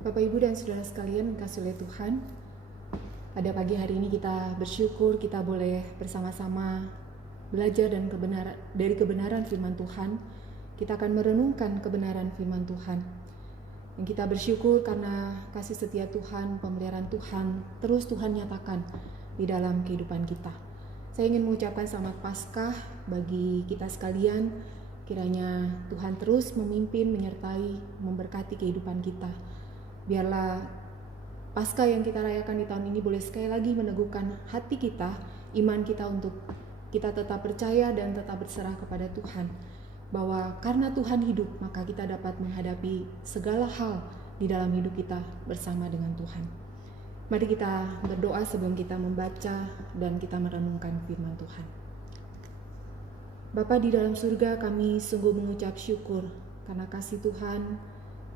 Bapak, Ibu, dan Saudara sekalian, kasih oleh Tuhan, pada pagi hari ini kita bersyukur kita boleh bersama-sama belajar dari kebenaran firman Tuhan. Kita akan merenungkan kebenaran firman Tuhan. Dan kita bersyukur karena kasih setia Tuhan, pemeliharaan Tuhan, terus Tuhan nyatakan di dalam kehidupan kita. Saya ingin mengucapkan selamat Paskah bagi kita sekalian. Kiranya Tuhan terus memimpin, menyertai, memberkati kehidupan kita. Biarlah Paskah yang kita rayakan di tahun ini boleh sekali lagi meneguhkan hati kita, iman kita untuk kita tetap percaya dan tetap berserah kepada Tuhan. Bahwa karena Tuhan hidup, maka kita dapat menghadapi segala hal di dalam hidup kita bersama dengan Tuhan. Mari kita berdoa sebelum kita membaca dan kita merenungkan firman Tuhan. Bapa di dalam surga, kami sungguh mengucap syukur karena kasih Tuhan.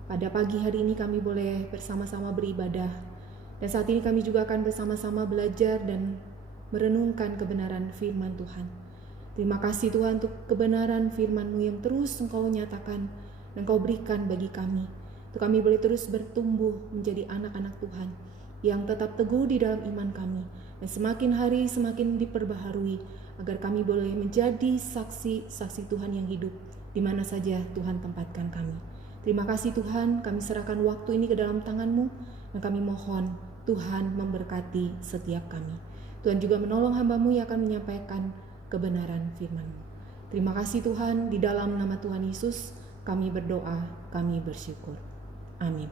Pada pagi hari ini kami boleh bersama-sama beribadah. Dan saat ini kami juga akan bersama-sama belajar dan merenungkan kebenaran firman Tuhan. Terima kasih Tuhan untuk kebenaran firman-Mu yang terus Engkau nyatakan dan Engkau berikan bagi kami. Untuk kami boleh terus bertumbuh menjadi anak-anak Tuhan yang tetap teguh di dalam iman kami. Dan semakin hari semakin diperbaharui agar kami boleh menjadi saksi-saksi Tuhan yang hidup di mana saja Tuhan tempatkan kami. Terima kasih Tuhan, kami serahkan waktu ini ke dalam tangan-Mu dan kami mohon Tuhan memberkati setiap kami. Tuhan juga menolong hamba-Mu yang akan menyampaikan kebenaran firman-Mu. Terima kasih Tuhan, di dalam nama Tuhan Yesus kami berdoa, kami bersyukur. Amin.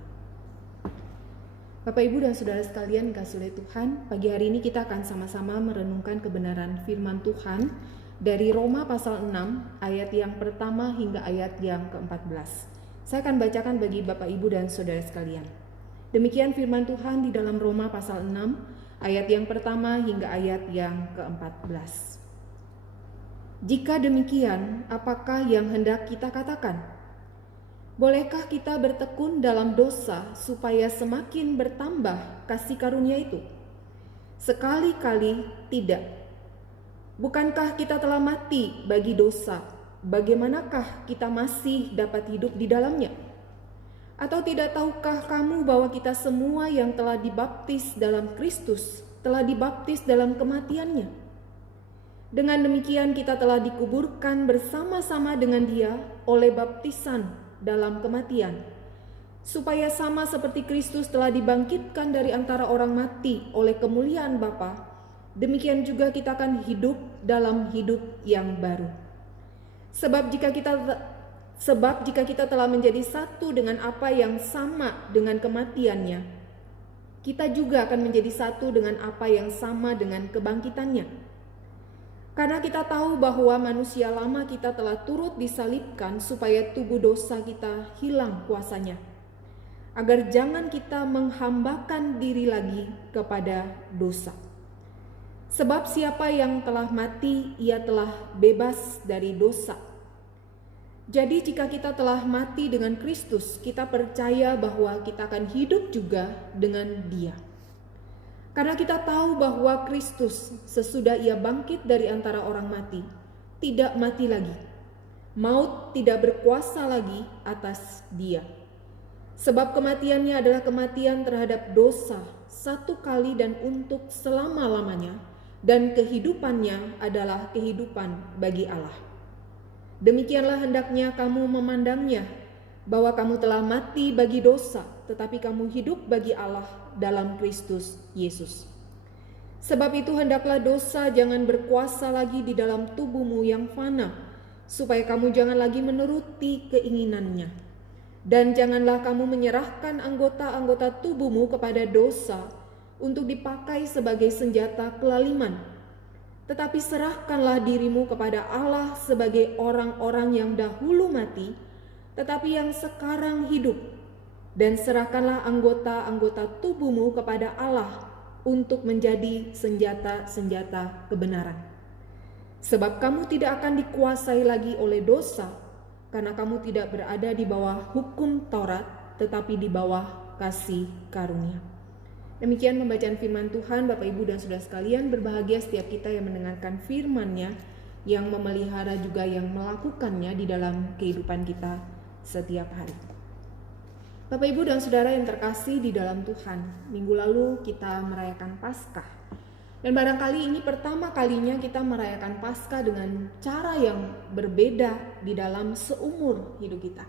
Bapak, Ibu, dan Saudara sekalian, kasih oleh Tuhan, pagi hari ini kita akan sama-sama merenungkan kebenaran firman Tuhan dari Roma pasal 6 ayat yang pertama hingga ayat yang ke-14. Saya akan bacakan bagi Bapak, Ibu, dan Saudara sekalian. Demikian firman Tuhan di dalam Roma pasal 6 ayat yang pertama hingga ayat yang ke-14. Jika demikian, apakah yang hendak kita katakan? Bolehkah kita bertekun dalam dosa supaya semakin bertambah kasih karunia itu? Sekali-kali tidak. Bukankah kita telah mati bagi dosa? Bagaimanakah kita masih dapat hidup di dalamnya? Atau tidak tahukah kamu bahwa kita semua yang telah dibaptis dalam Kristus telah dibaptis dalam kematiannya? Dengan demikian kita telah dikuburkan bersama-sama dengan Dia oleh baptisan dalam kematian, supaya sama seperti Kristus telah dibangkitkan dari antara orang mati oleh kemuliaan Bapa, demikian juga kita akan hidup dalam hidup yang baru. Sebab jika kita telah menjadi satu dengan apa yang sama dengan kematiannya, kita juga akan menjadi satu dengan apa yang sama dengan kebangkitannya. Karena kita tahu bahwa manusia lama kita telah turut disalibkan supaya tubuh dosa kita hilang kuasanya, agar jangan kita menghambakan diri lagi kepada dosa. Sebab siapa yang telah mati, ia telah bebas dari dosa. Jadi jika kita telah mati dengan Kristus, kita percaya bahwa kita akan hidup juga dengan Dia. Karena kita tahu bahwa Kristus sesudah Ia bangkit dari antara orang mati, tidak mati lagi. Maut tidak berkuasa lagi atas Dia. Sebab kematiannya adalah kematian terhadap dosa satu kali dan untuk selama-lamanya, dan kehidupannya adalah kehidupan bagi Allah. Demikianlah hendaknya kamu memandangnya, bahwa kamu telah mati bagi dosa, tetapi kamu hidup bagi Allah dalam Kristus Yesus. Sebab itu hendaklah dosa jangan berkuasa lagi di dalam tubuhmu yang fana, supaya kamu jangan lagi menuruti keinginannya. Dan janganlah kamu menyerahkan anggota-anggota tubuhmu kepada dosa untuk dipakai sebagai senjata kelaliman. Tetapi serahkanlah dirimu kepada Allah sebagai orang-orang yang dahulu mati, tetapi yang sekarang hidup, dan serahkanlah anggota-anggota tubuhmu kepada Allah untuk menjadi senjata-senjata kebenaran. Sebab kamu tidak akan dikuasai lagi oleh dosa, karena kamu tidak berada di bawah hukum Taurat, tetapi di bawah kasih karunia. Demikian pembacaan firman Tuhan. Bapak, Ibu, dan Saudara sekalian, berbahagia setiap kita yang mendengarkan firman-Nya, yang memelihara juga yang melakukannya di dalam kehidupan kita setiap hari. Bapak, Ibu, dan Saudara yang terkasih di dalam Tuhan, minggu lalu kita merayakan Paskah. Dan barangkali ini pertama kalinya kita merayakan Paskah dengan cara yang berbeda di dalam seumur hidup kita.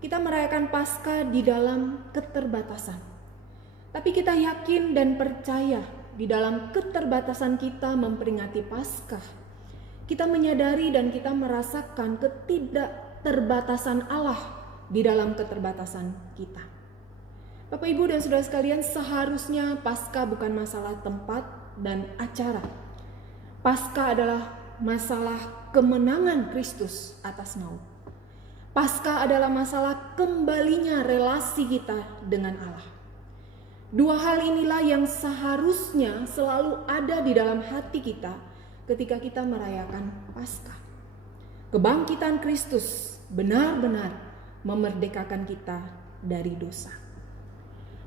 Kita merayakan Paskah di dalam keterbatasan. Tapi kita yakin dan percaya di dalam keterbatasan kita memperingati Paskah. Kita menyadari dan kita merasakan ketidakterbatasan Allah di dalam keterbatasan kita. Bapak, Ibu, dan Saudara sekalian, seharusnya Paskah bukan masalah tempat dan acara. Paskah adalah masalah kemenangan Kristus atas maut. Paskah adalah masalah kembalinya relasi kita dengan Allah. Dua hal inilah yang seharusnya selalu ada di dalam hati kita ketika kita merayakan Paskah. Kebangkitan Kristus benar-benar memerdekakan kita dari dosa.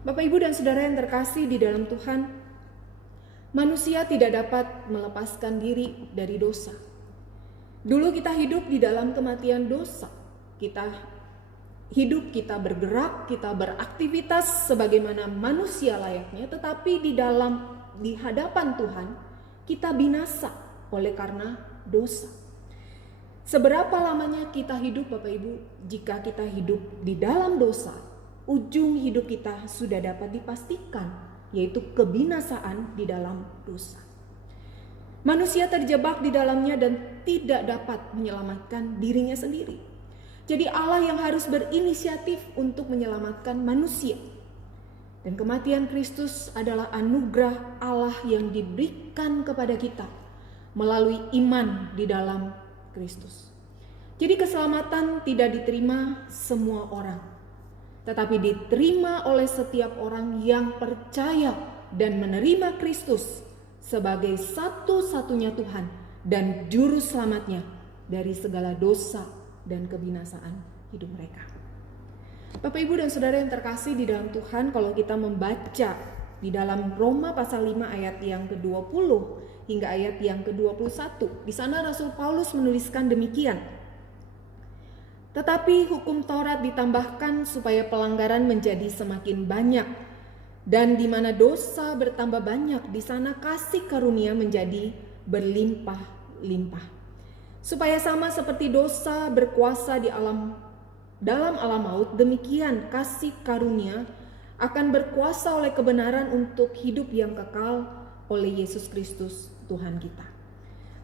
Bapak, Ibu, dan Saudara yang terkasih di dalam Tuhan, manusia tidak dapat melepaskan diri dari dosa. Dulu kita hidup di dalam kematian dosa. Kita hidup, kita bergerak, kita beraktivitas sebagaimana manusia layaknya, tetapi di hadapan Tuhan kita binasa oleh karena dosa. Seberapa lamanya kita hidup, Bapak, Ibu, jika kita hidup di dalam dosa, ujung hidup kita sudah dapat dipastikan, yaitu kebinasaan di dalam dosa. Manusia terjebak di dalamnya dan tidak dapat menyelamatkan dirinya sendiri. Jadi Allah yang harus berinisiatif untuk menyelamatkan manusia. Dan kematian Kristus adalah anugerah Allah yang diberikan kepada kita melalui iman di dalam Kristus. Jadi keselamatan tidak diterima semua orang, tetapi diterima oleh setiap orang yang percaya dan menerima Kristus sebagai satu-satunya Tuhan dan juru selamatnya dari segala dosa dan kebinasaan hidup mereka. Bapak, Ibu, dan Saudara yang terkasih di dalam Tuhan, kalau kita membaca di dalam Roma pasal 5 ayat yang ke-20 hingga ayat yang ke-21, di sana Rasul Paulus menuliskan demikian. Tetapi hukum Taurat ditambahkan supaya pelanggaran menjadi semakin banyak, dan di mana dosa bertambah banyak, di sana kasih karunia menjadi berlimpah-limpah. Supaya sama seperti dosa berkuasa dalam alam maut, demikian kasih karunia akan berkuasa oleh kebenaran untuk hidup yang kekal oleh Yesus Kristus Tuhan kita.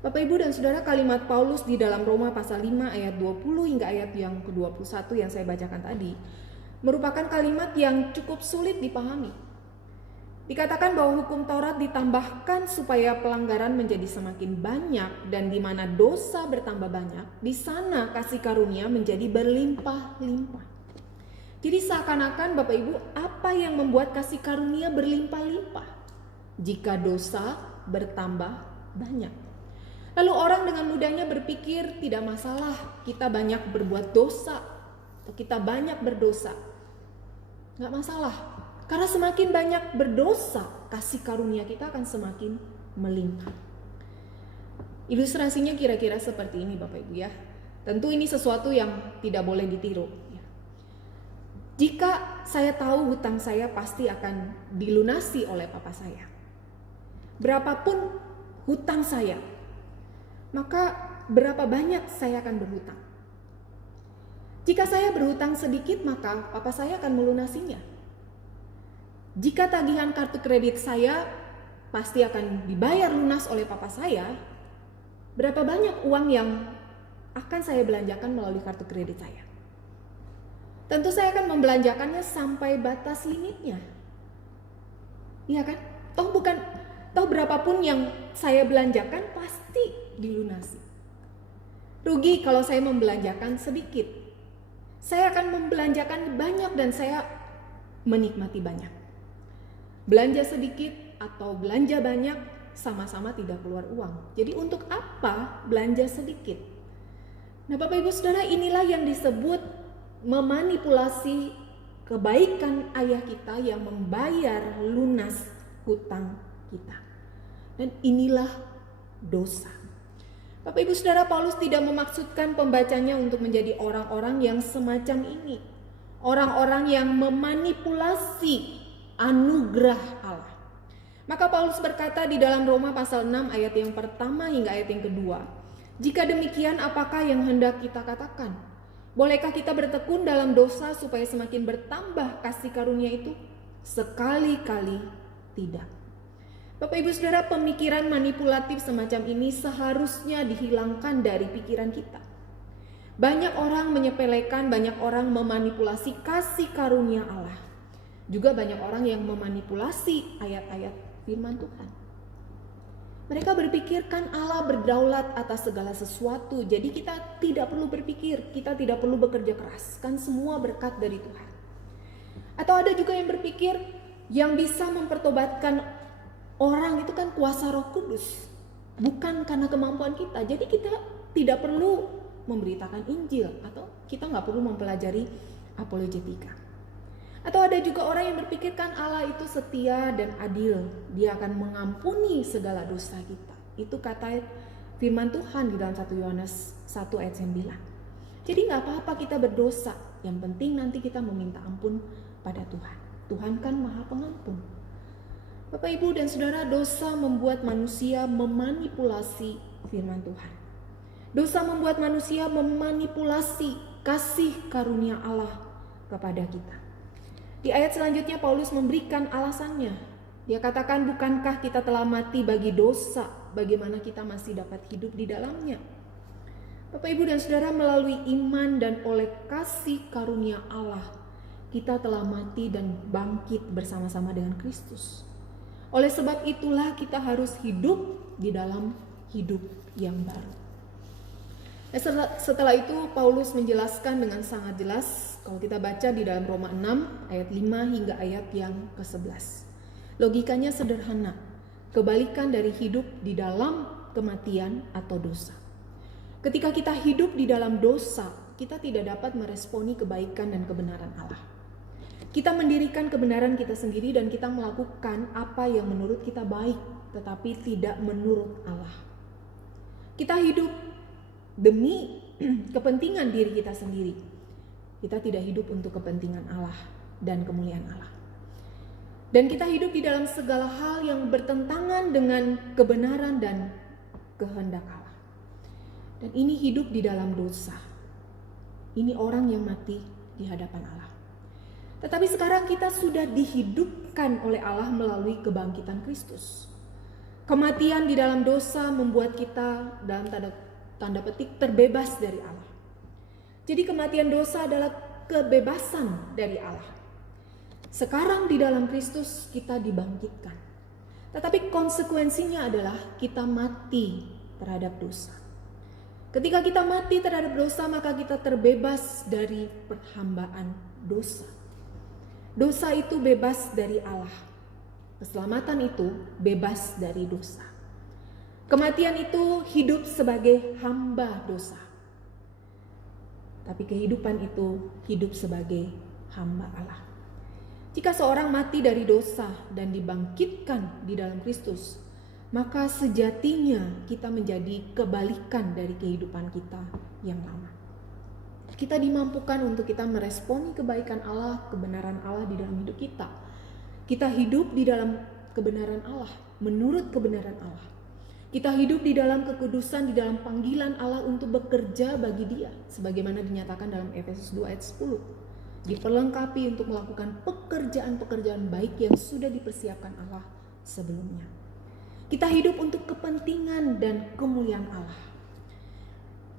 Bapak, Ibu, dan Saudara, kalimat Paulus di dalam Roma pasal 5 ayat 20 hingga ayat yang ke-21 yang saya bacakan tadi merupakan kalimat yang cukup sulit dipahami. Dikatakan bahwa hukum Taurat ditambahkan supaya pelanggaran menjadi semakin banyak, dan di mana dosa bertambah banyak, di sana kasih karunia menjadi berlimpah-limpah. Jadi seakan-akan, Bapak, Ibu, apa yang membuat kasih karunia berlimpah-limpah? Jika dosa bertambah banyak. Lalu orang dengan mudahnya berpikir tidak masalah kita banyak berbuat dosa atau kita banyak berdosa. Nggak masalah, karena semakin banyak berdosa, kasih karunia kita akan semakin melimpah. Ilustrasinya kira-kira seperti ini, Bapak, Ibu, ya. Tentu ini sesuatu yang tidak boleh ditiru. Jika saya tahu hutang saya pasti akan dilunasi oleh papa saya, berapapun hutang saya, maka berapa banyak saya akan berhutang. Jika saya berhutang sedikit, maka papa saya akan melunasinya. Jika tagihan kartu kredit saya pasti akan dibayar lunas oleh papa saya, berapa banyak uang yang akan saya belanjakan melalui kartu kredit saya? Tentu saya akan membelanjakannya sampai batas limitnya. Iya kan? Toh berapapun yang saya belanjakan pasti dilunasi. Rugi kalau saya membelanjakan sedikit. Saya akan membelanjakan banyak dan saya menikmati banyak. Belanja sedikit atau belanja banyak sama-sama tidak keluar uang. Jadi untuk apa belanja sedikit? Nah, Bapak, Ibu, Saudara, inilah yang disebut memanipulasi kebaikan ayah kita yang membayar lunas hutang kita. Dan inilah dosa. Bapak, Ibu, Saudara, Paulus tidak memaksudkan pembacanya untuk menjadi orang-orang yang semacam ini. orang-orang yang memanipulasi anugerah Allah. Maka Paulus berkata di dalam Roma pasal 6 ayat yang pertama hingga ayat yang kedua, "Jika demikian, apakah yang hendak kita katakan? Bolehkah kita bertekun dalam dosa supaya semakin bertambah kasih karunia itu? Sekali-kali tidak." Bapak Ibu Saudara, pemikiran manipulatif semacam ini seharusnya dihilangkan dari pikiran kita. Banyak orang menyepelekan, banyak orang memanipulasi kasih karunia Allah. Juga banyak orang yang memanipulasi ayat-ayat firman Tuhan. Mereka berpikir kan Allah berdaulat atas segala sesuatu, jadi kita tidak perlu berpikir, kita tidak perlu bekerja keras, kan semua berkat dari Tuhan. Atau ada juga yang berpikir yang bisa mempertobatkan orang itu kan kuasa Roh Kudus, bukan karena kemampuan kita. Jadi kita tidak perlu memberitakan Injil, atau kita nggak perlu mempelajari apologetika. Atau ada juga orang yang berpikirkan Allah itu setia dan adil, Dia akan mengampuni segala dosa kita. Itu kata firman Tuhan di dalam 1 Yohanes 1 ayat 9. Jadi nggak apa-apa kita berdosa, yang penting nanti kita meminta ampun pada Tuhan. Tuhan kan Maha Pengampun. Bapak, Ibu, dan Saudara, dosa membuat manusia memanipulasi firman Tuhan. Dosa membuat manusia memanipulasi kasih karunia Allah kepada kita. Di ayat selanjutnya Paulus memberikan alasannya. Dia katakan, bukankah kita telah mati bagi dosa, bagaimana kita masih dapat hidup di dalamnya? Bapak, Ibu, dan Saudara, melalui iman dan oleh kasih karunia Allah, kita telah mati dan bangkit bersama-sama dengan Kristus. Oleh sebab itulah kita harus hidup di dalam hidup yang baru. Setelah itu Paulus menjelaskan dengan sangat jelas, kalau kita baca di dalam Roma 6 ayat 5 hingga ayat yang ke-11. Logikanya sederhana, kebalikan dari hidup di dalam kematian atau dosa. Ketika kita hidup di dalam dosa, kita tidak dapat meresponi kebaikan dan kebenaran Allah. Kita mendirikan kebenaran kita sendiri dan kita melakukan apa yang menurut kita baik, tetapi tidak menurut Allah. Kita hidup demi kepentingan diri kita sendiri. Kita tidak hidup untuk kepentingan Allah dan kemuliaan Allah. Dan kita hidup di dalam segala hal yang bertentangan dengan kebenaran dan kehendak Allah. Dan ini hidup di dalam dosa. Ini orang yang mati di hadapan Allah. Tetapi sekarang kita sudah dihidupkan oleh Allah melalui kebangkitan Kristus. Kematian di dalam dosa membuat kita dalam tanda petik terbebas dari Allah. Jadi kematian dosa adalah kebebasan dari Allah. Sekarang di dalam Kristus kita dibangkitkan. Tetapi konsekuensinya adalah kita mati terhadap dosa. Ketika kita mati terhadap dosa, maka kita terbebas dari perhambaan dosa. Dosa itu bebas dari Allah. Keselamatan itu bebas dari dosa. Kematian itu hidup sebagai hamba dosa. Tapi kehidupan itu hidup sebagai hamba Allah. Jika seorang mati dari dosa dan dibangkitkan di dalam Kristus, maka sejatinya kita menjadi kebalikan dari kehidupan kita yang lama. Kita dimampukan untuk kita meresponi kebaikan Allah, kebenaran Allah di dalam hidup kita. Kita hidup di dalam kebenaran Allah, menurut kebenaran Allah. Kita hidup di dalam kekudusan, di dalam panggilan Allah untuk bekerja bagi Dia, sebagaimana dinyatakan dalam Efesus 2 ayat 10. Diperlengkapi untuk melakukan pekerjaan-pekerjaan baik yang sudah dipersiapkan Allah sebelumnya. Kita hidup untuk kepentingan dan kemuliaan Allah.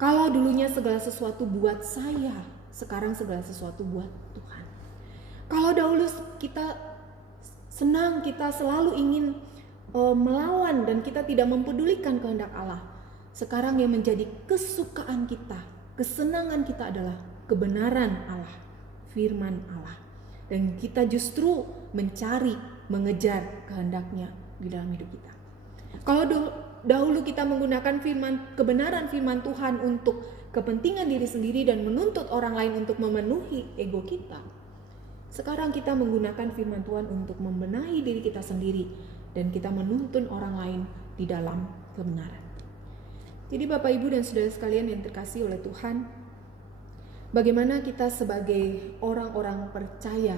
Kalau dulunya segala sesuatu buat saya, sekarang segala sesuatu buat Tuhan. Kalau dahulu kita senang, kita selalu ingin melawan dan kita tidak mempedulikan kehendak Allah. Sekarang yang menjadi kesukaan kita, kesenangan kita adalah kebenaran Allah, firman Allah. Dan kita justru mencari, mengejar kehendaknya di dalam hidup kita. Kalau dahulu kita menggunakan kebenaran firman Tuhan untuk kepentingan diri sendiri dan menuntut orang lain untuk memenuhi ego kita, sekarang kita menggunakan firman Tuhan untuk membenahi diri kita sendiri dan kita menuntun orang lain di dalam kebenaran. Jadi Bapak, Ibu, dan saudara sekalian yang terkasih oleh Tuhan, Bagaimana kita sebagai orang-orang percaya,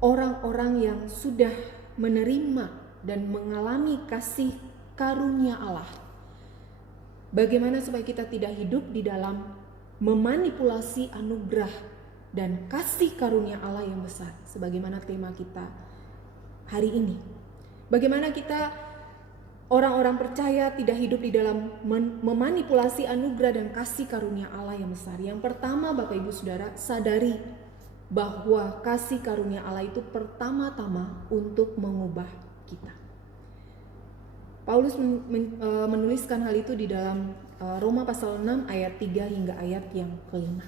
orang-orang yang sudah menerima dan mengalami kasih karunia Allah, bagaimana supaya kita tidak hidup di dalam memanipulasi anugerah dan kasih karunia Allah yang besar, sebagaimana tema kita hari ini. Bagaimana kita orang-orang percaya tidak hidup di dalam memanipulasi anugerah dan kasih karunia Allah yang besar. Yang pertama, Bapak Ibu Saudara, sadari bahwa kasih karunia Allah itu pertama-tama untuk mengubah kita. Paulus menuliskan hal itu di dalam Roma pasal 6 ayat 3 hingga ayat yang kelima.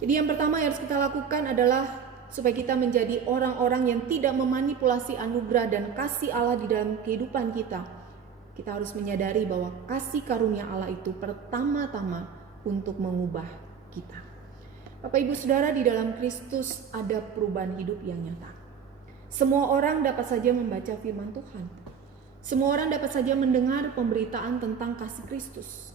Jadi yang pertama yang harus kita lakukan adalah supaya kita menjadi orang-orang yang tidak memanipulasi anugerah dan kasih Allah di dalam kehidupan kita. Kita harus menyadari bahwa kasih karunia Allah itu pertama-tama untuk mengubah kita. Bapak Ibu Saudara, di dalam Kristus ada perubahan hidup yang nyata. Semua orang dapat saja membaca firman Tuhan. Semua orang dapat saja mendengar pemberitaan tentang kasih Kristus.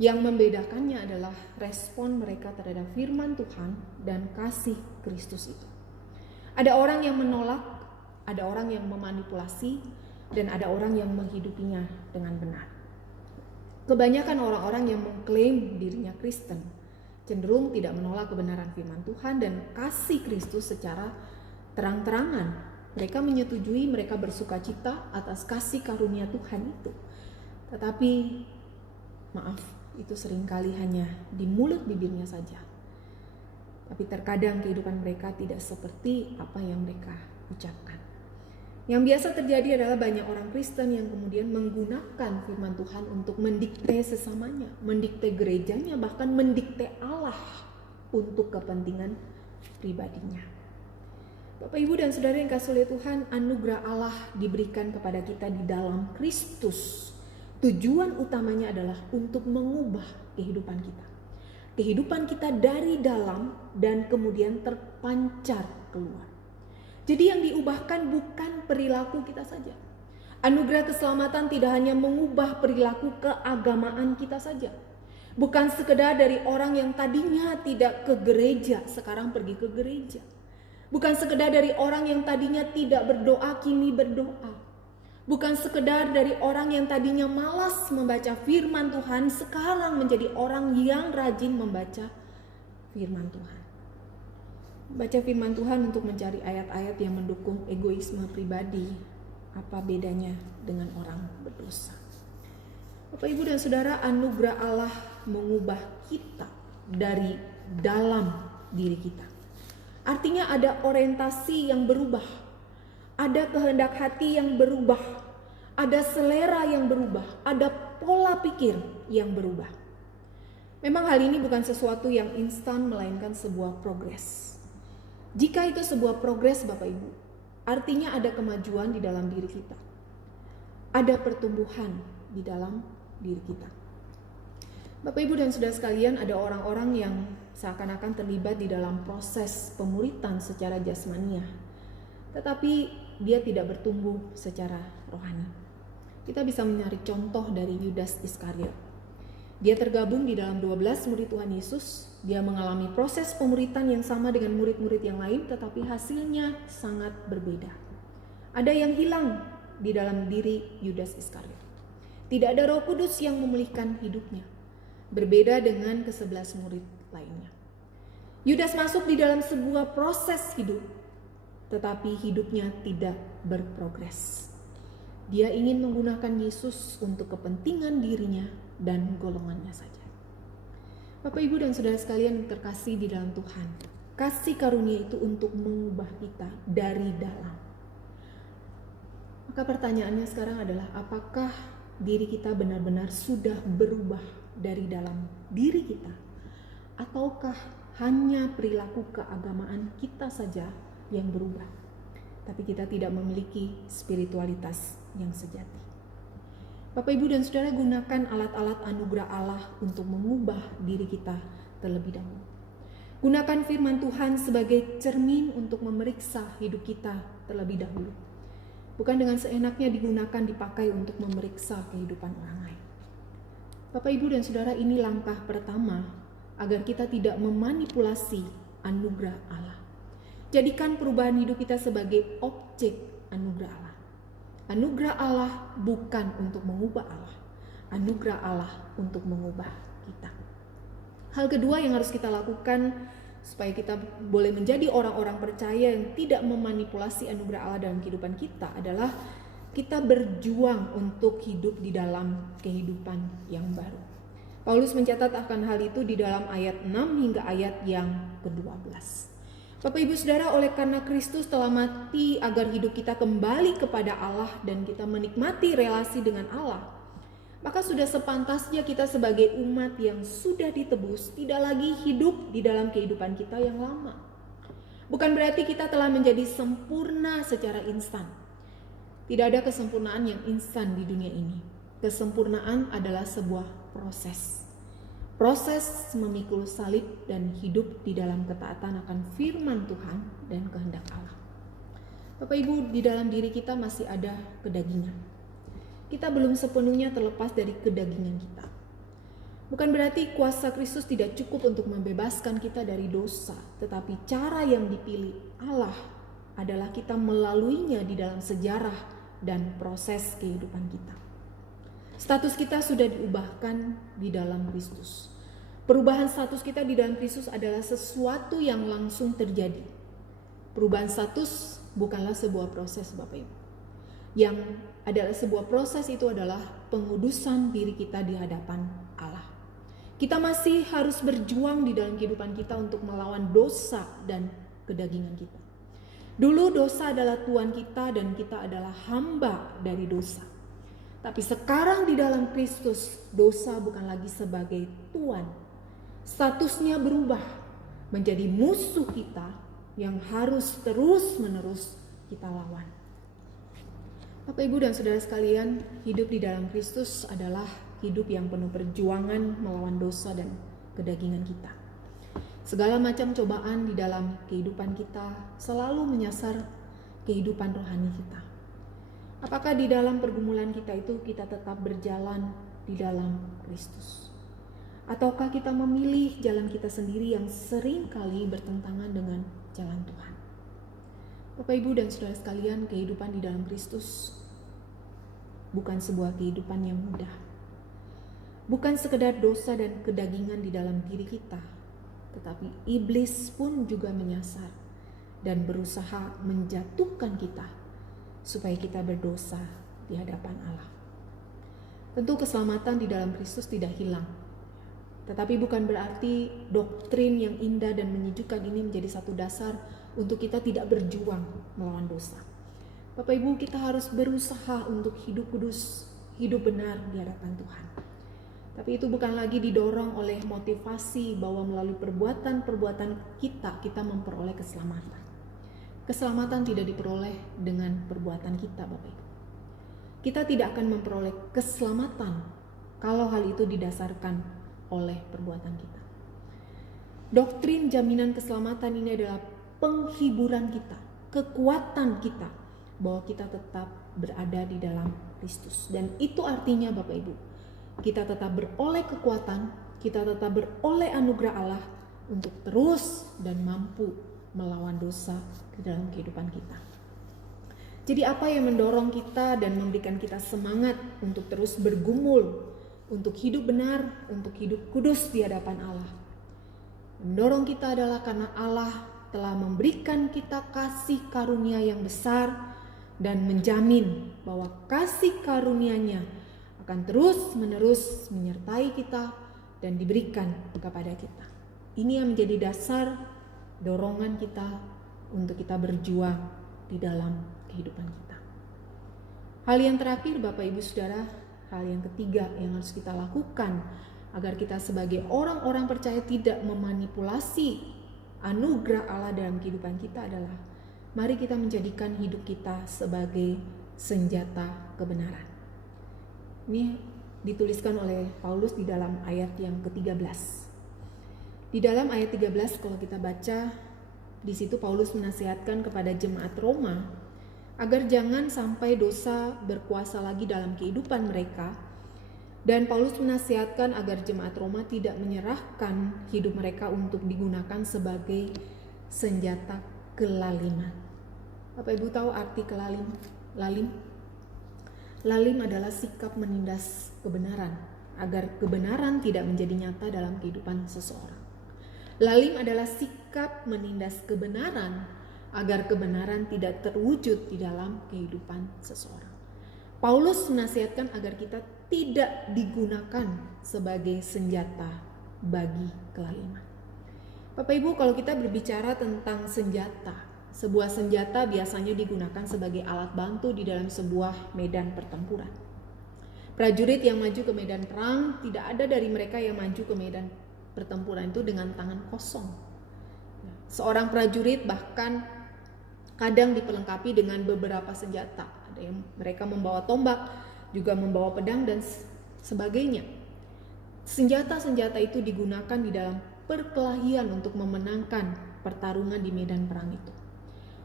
Yang membedakannya adalah respon mereka terhadap firman Tuhan dan kasih Kristus itu. Ada orang yang menolak, ada orang yang memanipulasi, dan ada orang yang menghidupinya dengan benar. Kebanyakan orang-orang yang mengklaim dirinya Kristen cenderung tidak menolak kebenaran firman Tuhan dan kasih Kristus secara terang-terangan. Mereka menyetujui, mereka bersukacita atas kasih karunia Tuhan itu. Tetapi maaf, itu seringkali hanya di mulut bibirnya saja. Tapi terkadang kehidupan mereka tidak seperti apa yang mereka ucapkan. Yang biasa terjadi adalah banyak orang Kristen yang kemudian menggunakan firman Tuhan untuk mendikte sesamanya, mendikte gerejanya, bahkan mendikte Allah untuk kepentingan pribadinya. Bapak, Ibu, dan Saudara yang kasih oleh Tuhan, anugerah Allah diberikan kepada kita di dalam Kristus. Tujuan utamanya adalah untuk mengubah kehidupan kita. Kehidupan kita dari dalam dan kemudian terpancar keluar. Jadi yang diubahkan bukan perilaku kita saja. Anugerah keselamatan tidak hanya mengubah perilaku keagamaan kita saja. Bukan sekedar dari orang yang tadinya tidak ke gereja, sekarang pergi ke gereja. Bukan sekedar dari orang yang tadinya tidak berdoa, kini berdoa. Bukan sekedar dari orang yang tadinya malas membaca firman Tuhan, sekarang menjadi orang yang rajin membaca firman Tuhan. Baca firman Tuhan untuk mencari ayat-ayat yang mendukung egoisme pribadi. Apa bedanya dengan orang berdosa? Bapak, Ibu, dan Saudara, anugerah Allah mengubah kita dari dalam diri kita. Artinya ada orientasi yang berubah, ada kehendak hati yang berubah, ada selera yang berubah, ada pola pikir yang berubah. Memang hal ini bukan sesuatu yang instan, melainkan sebuah progres. Jika itu sebuah progres, Bapak Ibu, artinya ada kemajuan di dalam diri kita. Ada pertumbuhan di dalam diri kita. Bapak, Ibu, dan Saudara sekalian, ada orang-orang yang seakan-akan terlibat di dalam proses pemuritan secara jasmaniah, tetapi dia tidak bertumbuh secara rohani. Kita bisa menarik contoh dari Yudas Iskariot. Dia tergabung di dalam 12 murid Tuhan Yesus. Dia mengalami proses pemuritan yang sama dengan murid-murid yang lain, tetapi hasilnya sangat berbeda. Ada yang hilang di dalam diri Yudas Iskariot. Tidak ada Roh Kudus yang memulihkan hidupnya. Berbeda dengan ke-11 murid lainnya. Yudas masuk di dalam sebuah proses hidup, tetapi hidupnya tidak berprogres. Dia ingin menggunakan Yesus untuk kepentingan dirinya dan golongannya saja. Bapak, Ibu, dan Saudara sekalian yang terkasih di dalam Tuhan, kasih karunia itu untuk mengubah kita dari dalam. Maka pertanyaannya sekarang adalah, apakah diri kita benar-benar sudah berubah dari dalam diri kita? Ataukah hanya perilaku keagamaan kita saja yang berubah, tapi kita tidak memiliki spiritualitas yang sejati? Bapak, Ibu, dan Saudara, gunakan alat-alat anugerah Allah untuk mengubah diri kita terlebih dahulu. Gunakan firman Tuhan sebagai cermin untuk memeriksa hidup kita terlebih dahulu. Bukan dengan seenaknya digunakan, dipakai untuk memeriksa kehidupan orang lain. Bapak, Ibu, dan Saudara, ini langkah pertama agar kita tidak memanipulasi anugerah Allah. Jadikan perubahan hidup kita sebagai objek anugerah Allah. Anugerah Allah bukan untuk mengubah Allah. Anugerah Allah untuk mengubah kita. Hal kedua yang harus kita lakukan supaya kita boleh menjadi orang-orang percaya yang tidak memanipulasi anugerah Allah dalam kehidupan kita adalah kita berjuang untuk hidup di dalam kehidupan yang baru. Paulus mencatat akan hal itu di dalam ayat 6 hingga ayat yang ke-12. Bapak Ibu Saudara, oleh karena Kristus telah mati agar hidup kita kembali kepada Allah dan kita menikmati relasi dengan Allah, maka sudah sepantasnya kita sebagai umat yang sudah ditebus tidak lagi hidup di dalam kehidupan kita yang lama. Bukan berarti kita telah menjadi sempurna secara instan. Tidak ada kesempurnaan yang instan di dunia ini. Kesempurnaan adalah sebuah proses. Proses memikul salib dan hidup di dalam ketaatan akan firman Tuhan dan kehendak Allah. Bapak Ibu, di dalam diri kita masih ada kedagingan. Kita belum sepenuhnya terlepas dari kedagingan kita. Bukan berarti kuasa Kristus tidak cukup untuk membebaskan kita dari dosa, tetapi cara yang dipilih Allah adalah kita melaluinya di dalam sejarah dan proses kehidupan kita. Status kita sudah diubahkan di dalam Kristus. Perubahan status kita di dalam Kristus adalah sesuatu yang langsung terjadi. Perubahan status bukanlah sebuah proses, Bapak Ibu. Yang adalah sebuah proses itu adalah pengudusan diri kita di hadapan Allah. Kita masih harus berjuang di dalam kehidupan kita untuk melawan dosa dan kedagingan kita. Dulu dosa adalah tuan kita dan kita adalah hamba dari dosa. Tapi sekarang di dalam Kristus, dosa bukan lagi sebagai tuan. Statusnya berubah menjadi musuh kita yang harus terus-menerus kita lawan. Bapak, Ibu, dan Saudara sekalian, hidup di dalam Kristus adalah hidup yang penuh perjuangan melawan dosa dan kedagingan kita. Segala macam cobaan di dalam kehidupan kita selalu menyasar kehidupan rohani kita. Apakah di dalam pergumulan kita itu kita tetap berjalan di dalam Kristus? Ataukah kita memilih jalan kita sendiri yang seringkali bertentangan dengan jalan Tuhan? Bapak, Ibu, dan Saudara sekalian, kehidupan di dalam Kristus bukan sebuah kehidupan yang mudah. Bukan sekedar dosa dan kedagingan di dalam diri kita, tetapi iblis pun juga menyasar dan berusaha menjatuhkan kita supaya kita berdosa di hadapan Allah. Tentu keselamatan di dalam Kristus tidak hilang. Tetapi bukan berarti doktrin yang indah dan menyejukkan ini menjadi satu dasar untuk kita tidak berjuang melawan dosa. Bapak, Ibu, kita harus berusaha untuk hidup kudus, hidup benar di hadapan Tuhan. Tapi itu bukan lagi didorong oleh motivasi bahwa melalui perbuatan-perbuatan kita memperoleh keselamatan. Keselamatan tidak diperoleh dengan perbuatan kita, Bapak Ibu. Kita tidak akan memperoleh keselamatan kalau hal itu didasarkan oleh perbuatan kita. Doktrin jaminan keselamatan ini adalah penghiburan kita, kekuatan kita, bahwa kita tetap berada di dalam Kristus. Dan itu artinya, Bapak Ibu, kita tetap beroleh kekuatan, kita tetap beroleh anugerah Allah untuk terus dan mampu melawan dosa di dalam kehidupan kita. Jadi apa yang mendorong kita dan memberikan kita semangat untuk terus bergumul, untuk hidup benar, untuk hidup kudus di hadapan Allah? Mendorong kita adalah karena Allah telah memberikan kita kasih karunia yang besar dan menjamin bahwa kasih karunia-Nya akan terus-menerus menyertai kita dan diberikan kepada kita. Ini yang menjadi dasar dorongan kita untuk kita berjuang di dalam kehidupan kita. Hal yang terakhir, Bapak, Ibu, Saudara, hal yang ketiga yang harus kita lakukan agar kita sebagai orang-orang percaya tidak memanipulasi anugerah Allah dalam kehidupan kita adalah mari kita menjadikan hidup kita sebagai senjata kebenaran. Ini dituliskan oleh Paulus di dalam ayat yang ke-13. Di dalam ayat 13 kalau kita baca, di situ Paulus menasihatkan kepada jemaat Roma agar jangan sampai dosa berkuasa lagi dalam kehidupan mereka, Dan Paulus menasihatkan agar jemaat Roma tidak menyerahkan hidup mereka untuk digunakan sebagai senjata kelaliman. Bapak Ibu tahu arti kelalim? Lalim adalah sikap menindas kebenaran agar kebenaran tidak menjadi nyata dalam kehidupan seseorang. Lalim adalah sikap menindas kebenaran agar kebenaran tidak terwujud di dalam kehidupan seseorang. Paulus menasihatkan agar kita tidak digunakan sebagai senjata bagi kelaliman. Bapak Ibu, kalau kita berbicara tentang senjata, sebuah senjata biasanya digunakan sebagai alat bantu di dalam sebuah medan pertempuran. Prajurit yang maju ke medan perang, tidak ada dari mereka yang maju ke medan pertempuran itu dengan tangan kosong. Seorang prajurit bahkan kadang diperlengkapi dengan beberapa senjata. Ada yang mereka membawa tombak, juga membawa pedang dan sebagainya. Senjata-senjata itu digunakan di dalam perkelahian untuk memenangkan pertarungan di medan perang itu.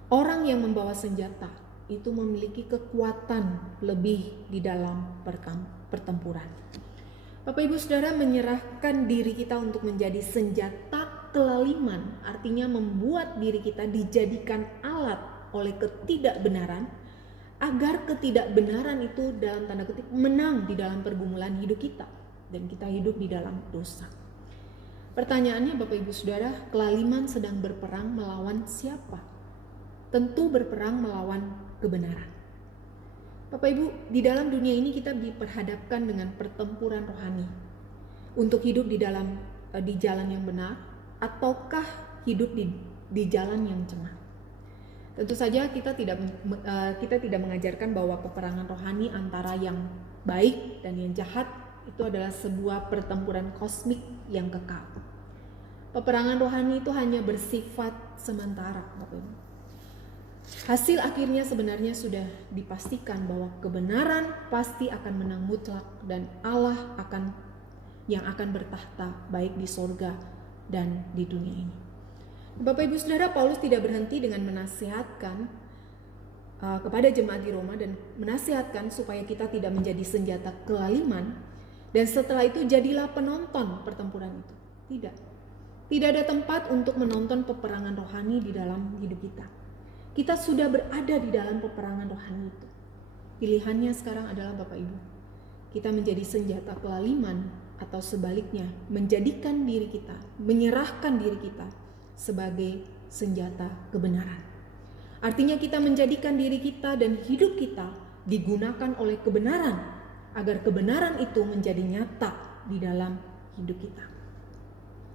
Orang yang membawa senjata itu memiliki kekuatan lebih di dalam pertempuran. Bapak Ibu Saudara, menyerahkan diri kita untuk menjadi senjata kelaliman artinya membuat diri kita dijadikan alat oleh ketidakbenaran agar ketidakbenaran itu dalam tanda kutip menang di dalam pergumulan hidup kita dan kita hidup di dalam dosa. Pertanyaannya Bapak Ibu Saudara, kelaliman sedang berperang melawan siapa? Tentu berperang melawan kebenaran. Bapak Ibu, di dalam dunia ini kita diperhadapkan dengan pertempuran rohani untuk hidup di jalan yang benar ataukah hidup di jalan yang cemat. Tentu saja kita tidak mengajarkan bahwa peperangan rohani antara yang baik dan yang jahat itu adalah sebuah pertempuran kosmik yang kekal. Peperangan rohani itu hanya bersifat sementara, Bapak Ibu. Hasil akhirnya sebenarnya sudah dipastikan bahwa kebenaran pasti akan menang mutlak dan Allah yang akan bertahta baik di sorga dan di dunia ini. Bapak Ibu Saudara, Paulus tidak berhenti dengan menasihatkan kepada jemaat di Roma dan menasihatkan supaya kita tidak menjadi senjata kelaliman dan setelah itu jadilah penonton pertempuran itu. Tidak ada tempat untuk menonton peperangan rohani di dalam hidup kita. Kita sudah berada di dalam peperangan rohani itu. Pilihannya sekarang adalah Bapak Ibu, kita menjadi senjata kelaliman atau sebaliknya menjadikan diri kita, menyerahkan diri kita sebagai senjata kebenaran. Artinya kita menjadikan diri kita dan hidup kita digunakan oleh kebenaran agar kebenaran itu menjadi nyata di dalam hidup kita.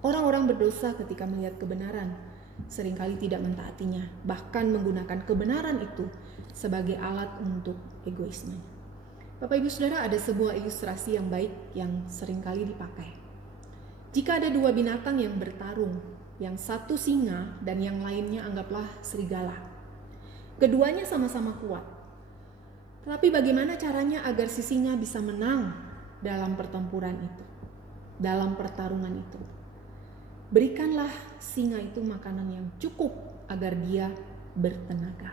Orang-orang berdosa ketika melihat kebenaran seringkali tidak mentaatinya, bahkan menggunakan kebenaran itu sebagai alat untuk egoisme. Bapak Ibu Saudara, ada sebuah ilustrasi yang baik yang seringkali dipakai. Jika ada dua binatang yang bertarung, yang satu singa dan yang lainnya anggaplah serigala. Keduanya sama-sama kuat. Tetapi bagaimana caranya agar si singa bisa menang dalam pertempuran itu, dalam pertarungan itu? Berikanlah singa itu makanan yang cukup agar dia bertenaga.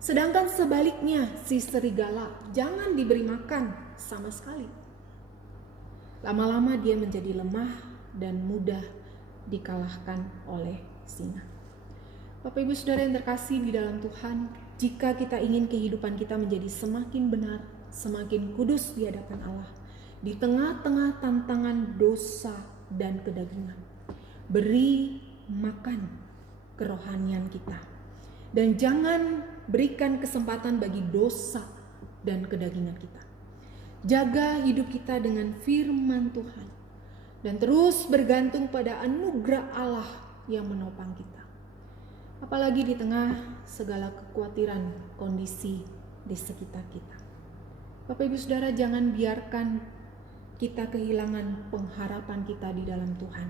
Sedangkan sebaliknya si serigala jangan diberi makan sama sekali. Lama-lama dia menjadi lemah dan mudah dikalahkan oleh singa. Bapak Ibu Saudara yang terkasih di dalam Tuhan, jika kita ingin kehidupan kita menjadi semakin benar, semakin kudus di hadapan Allah, di tengah-tengah tantangan dosa dan kedagingan, beri makan kerohanian kita. Dan jangan berikan kesempatan bagi dosa dan kedagingan kita. Jaga hidup kita dengan firman Tuhan. Dan terus bergantung pada anugerah Allah yang menopang kita. Apalagi di tengah segala kekhawatiran kondisi di sekitar kita. Bapak Ibu Saudara, jangan biarkan kita kehilangan pengharapan kita di dalam Tuhan.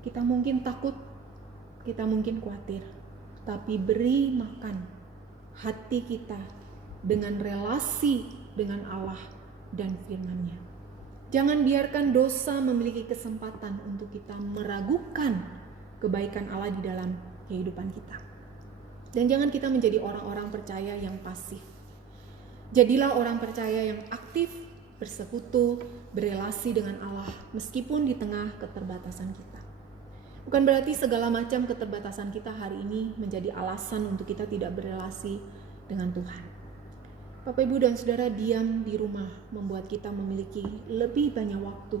Kita mungkin takut, kita mungkin khawatir, tapi beri makan hati kita dengan relasi dengan Allah dan firman-Nya. Jangan biarkan dosa memiliki kesempatan untuk kita meragukan kebaikan Allah di dalam kehidupan kita. Dan jangan kita menjadi orang-orang percaya yang pasif. Jadilah orang percaya yang aktif bersekutu, berelasi dengan Allah meskipun di tengah keterbatasan kita. Bukan berarti segala macam keterbatasan kita hari ini menjadi alasan untuk kita tidak berelasi dengan Tuhan. Bapak, Ibu, dan Saudara, diam di rumah membuat kita memiliki lebih banyak waktu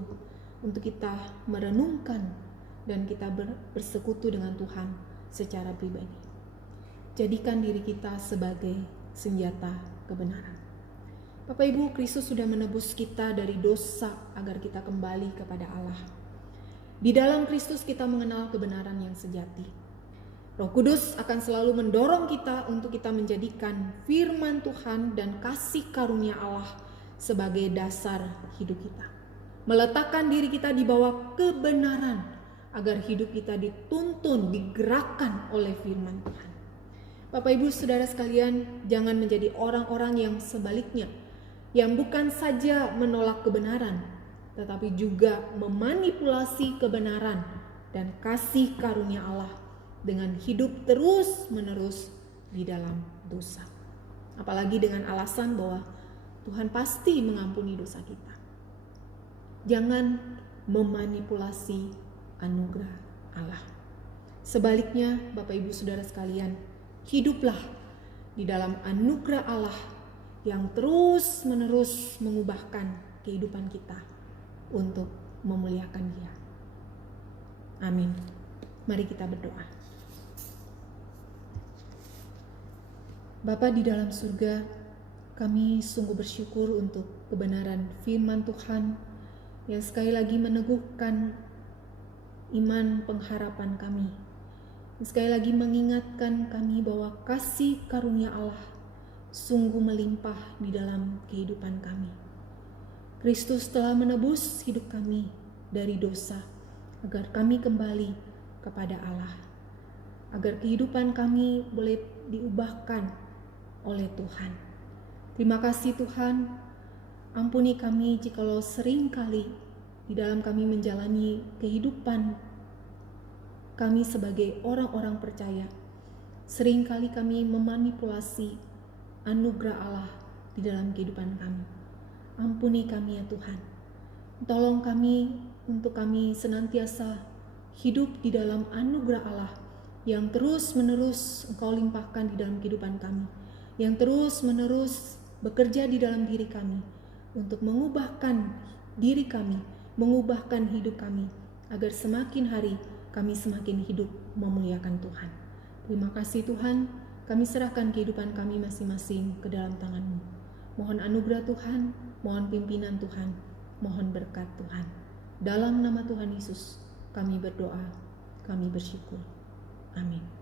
untuk kita merenungkan dan kita bersekutu dengan Tuhan secara pribadi. Jadikan diri kita sebagai senjata kebenaran. Bapak, Ibu, Kristus sudah menebus kita dari dosa agar kita kembali kepada Allah. Di dalam Kristus kita mengenal kebenaran yang sejati. Roh Kudus akan selalu mendorong kita untuk kita menjadikan firman Tuhan dan kasih karunia Allah sebagai dasar hidup kita. Meletakkan diri kita di bawah kebenaran agar hidup kita dituntun, digerakkan oleh firman Tuhan. Bapak, Ibu, Saudara sekalian, jangan menjadi orang-orang yang sebaliknya, yang bukan saja menolak kebenaran, tetapi juga memanipulasi kebenaran dan kasih karunia Allah dengan hidup terus-menerus di dalam dosa. Apalagi dengan alasan bahwa Tuhan pasti mengampuni dosa kita. Jangan memanipulasi anugerah Allah. Sebaliknya, Bapak, Ibu, Saudara sekalian, hiduplah di dalam anugerah Allah yang terus-menerus mengubahkan kehidupan kita untuk memuliakan Dia. Amin. Mari kita berdoa. Bapa di dalam surga, kami sungguh bersyukur untuk kebenaran firman Tuhan yang sekali lagi meneguhkan iman pengharapan kami. Sekali lagi mengingatkan kami bahwa kasih karunia Allah sungguh melimpah di dalam kehidupan kami. Kristus telah menebus hidup kami dari dosa agar kami kembali kepada Allah. Agar kehidupan kami boleh diubahkan oleh Tuhan. Terima kasih Tuhan, ampuni kami jikalau sering kali di dalam kami menjalani kehidupan kami sebagai orang-orang percaya, sering kali kami memanipulasi anugerah Allah di dalam kehidupan kami. Ampuni kami ya Tuhan, tolong kami untuk kami senantiasa hidup di dalam anugerah Allah yang terus-menerus Engkau limpahkan di dalam kehidupan kami, yang terus-menerus bekerja di dalam diri kami untuk mengubahkan diri kami, mengubahkan hidup kami, agar semakin hari kami semakin hidup memuliakan Tuhan. Terima kasih Tuhan, kami serahkan kehidupan kami masing-masing ke dalam tangan-Mu. Mohon anugerah Tuhan, mohon pimpinan Tuhan, mohon berkat Tuhan. Dalam nama Tuhan Yesus kami berdoa, kami bersyukur. Amin.